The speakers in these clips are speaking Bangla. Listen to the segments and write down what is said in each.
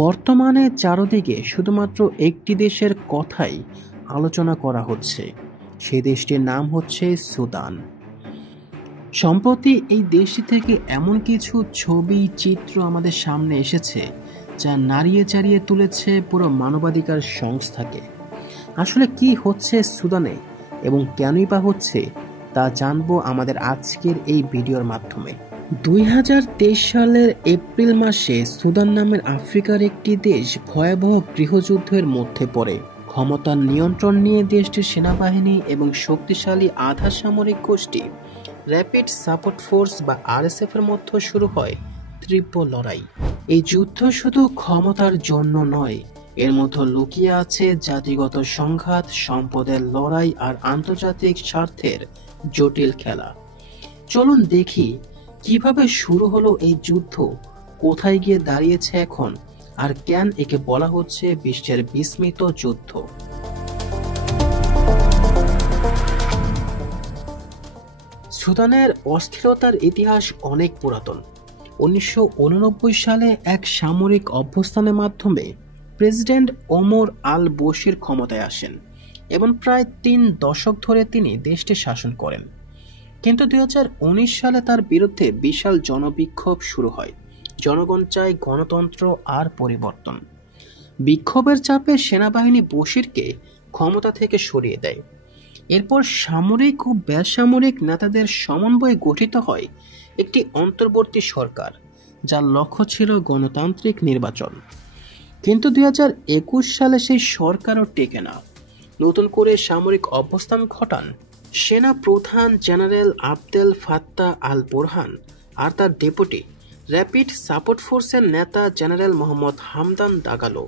বর্তমানে চারদিকে শুধুমাত্র একটি দেশের কথাই আলোচনা করা হচ্ছে। সে দেশটির নাম হচ্ছে সুদান। সম্প্রতি এই দেশটি থেকে এমন কিছু ছবি চিত্র আমাদের সামনে এসেছে যা নাড়িয়ে চাড়িয়ে তুলেছে পুরো মানবাধিকার সংস্থাকে। আসলে কি হচ্ছে সুদানে এবং কেনই বা হচ্ছে তা জানবো আমাদের আজকের এই ভিডিওর মাধ্যমে। 2023 সালের এপ্রিল মাসে সুদান নামের আফ্রিকার একটি দেশ ভয়াবহ গৃহযুদ্ধের মধ্যে পড়ে। ক্ষমতার নিয়ন্ত্রণ নিয়ে দেশটির সেনাবাহিনী এবং শক্তিশালী আধা সামরিক গোষ্ঠী র্যাপিড সাপোর্ট ফোর্স বা আরএসএফ এর মধ্যে শুরু হয় তীব্র লড়াই। এই যুদ্ধ শুধু ক্ষমতার জন্য নয়, এর মধ্যে লুকিয়ে আছে জাতিগত সংঘাত, সম্পদের লড়াই আর আন্তর্জাতিক স্বার্থের জটিল খেলা। চলুন দেখি কিভাবে শুরু হলো এই যুদ্ধ, কোথায় গিয়ে দাঁড়িয়েছে এখন, আর কেন একে বলা হচ্ছে বিশ্বের বিস্মিত যুদ্ধ। সুদানের অস্থিরতার ইতিহাস অনেক পুরাতন। 1989 সালে এক সামরিক অভ্যুত্থানের মাধ্যমে প্রেসিডেন্ট ওমর আল বশির ক্ষমতায় আসেন এবং প্রায় 3 দশক ধরে তিনি দেশটি শাসন করেন। কিন্তু 2019 সালে তার বিরুদ্ধে বিশাল জনবিক্ষোভ শুরু হয়। জনগণ চায় গণতন্ত্র আর পরিবর্তন। বিক্ষোভের চাপে সেনাবাহিনী বশিরকে ক্ষমতা থেকে সরিয়ে দেয়। এরপর সামরিক ও বেসামরিক নেতাদের সমন্বয়ে গঠিত হয় একটি অন্তর্বর্তী সরকার, যার লক্ষ্য ছিল গণতান্ত্রিক নির্বাচন। কিন্তু 2021 সালে সেই সরকারও টেকে না। নতুন করে সামরিক অভ্যুত্থান ঘটান সেনা প্রধান general Abdel Fattah al Burhan আর তার ডেপুটি র্যাপিড সাপোর্ট ফোর্সের নেতা জেনারেল মোহাম্মদ হামদান দাগালো,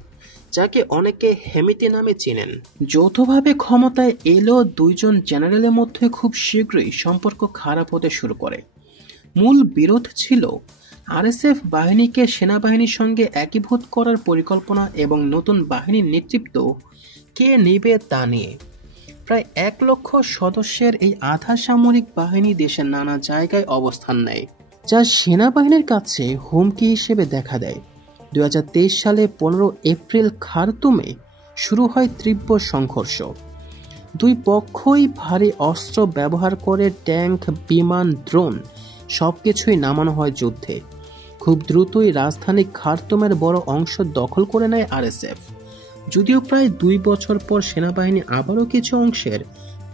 যাকে অনেকে হেমিতি নামে চেনেন। যৌথভাবে ক্ষমতায় এলেও দুইজন জেনারেলের মধ্যে খুব শীঘ্রই সম্পর্ক খারাপ হতে শুরু করে। মূল বিরোধ ছিল আরএসএফ বাহিনীকে সেনাবাহিনীর সঙ্গে একীভূত করার পরিকল্পনা এবং নতুন বাহিনীর নেতৃত্ব কে নেবে তা নিয়ে। প্রায় 1 লক্ষ সদস্যের এই আধা সামরিক বাহিনী দেশের নানা জায়গায় অবস্থান নেয়, যা সেনাবাহিনীর কাছে হুমকি হিসেবে দেখা দেয়। 2023 সালে 15 এপ্রিল খার্তুমে শুরু হয় তীব্র সংঘর্ষ। দুই পক্ষই ভারী অস্ত্র ব্যবহার করে ট্যাঙ্ক, বিমান, ড্রোন সবকিছুই নামানো হয় যুদ্ধে। খুব দ্রুতই রাজধানী খার্তুমের বড় অংশ দখল করে নেয় আরএসএফ। যদিও প্রায় 2 বছর পর সেনাবাহিনী আবারও কিছু অংশের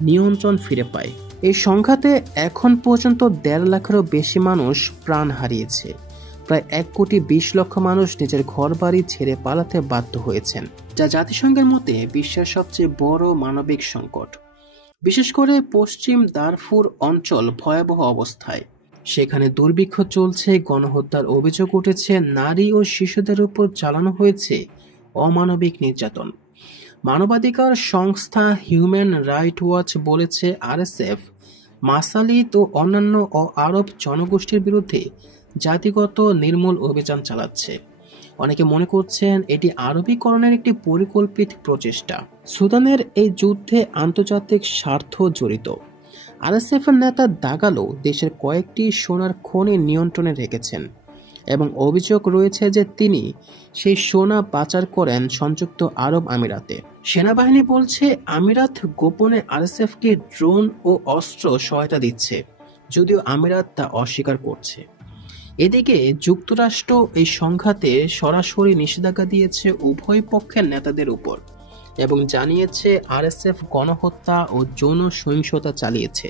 নিয়ন্ত্রণ ফিরে পায়। এই সংঘাতে এখন পর্যন্ত 1.5 লাখেরও বেশি মানুষ প্রাণ হারিয়েছে। প্রায় 1,20,00,000 মানুষ নিজের ঘরবাড়ি ছেড়ে পালাতে বাধ্য হয়েছেন, যা জাতিসংঘের মতে বিশ্বের সবচেয়ে বড় মানবিক সংকট। বিশেষ করে পশ্চিম দারফুর অঞ্চল ভয়াবহ অবস্থায়। সেখানে দুর্ভিক্ষ চলছে, গণহত্যার অভিযোগ উঠেছে, নারী ও শিশুদের উপর চালানো হয়েছে অমানবিক নির্যাতন। মানবাধিকার সংস্থা হিউম্যান রাইট ওয়াচ বলেছে আরএসএফ মাসালিত ও অন্যান্য আরব জনগোষ্ঠীর বিরুদ্ধে জাতিগত নির্মূল অভিযান চালাচ্ছে। অনেকে মনে করছেন এটি আরবীকরণের একটি পরিকল্পিত প্রচেষ্টা। সুদানের এই যুদ্ধে আন্তর্জাতিক স্বার্থ জড়িত। আরএসএফ এর নেতা দাগালো দেশের কয়েকটি সোনার খনি নিয়ন্ত্রণে রেখেছেন এবং অভিযোগ রয়েছে যে তিনি সেই সোনা পাচার করেন সংযুক্ত আরব আমিরাতে। সেনাবাহিনী বলছে আমিরাত গোপনে আরএসএফকে ড্রোন ও অস্ত্র সহায়তা দিচ্ছে, যদিও আমিরাত তা অস্বীকার করছে। এদিকে যুক্তরাষ্ট্র এই সংঘাতে সরাসরি নিষেধাজ্ঞা দিয়েছে উভয় পক্ষের নেতাদের উপর এবং জানিয়েছে আরএসএফ গণহত্যা ও যৌন সহিংসতা চালিয়েছে।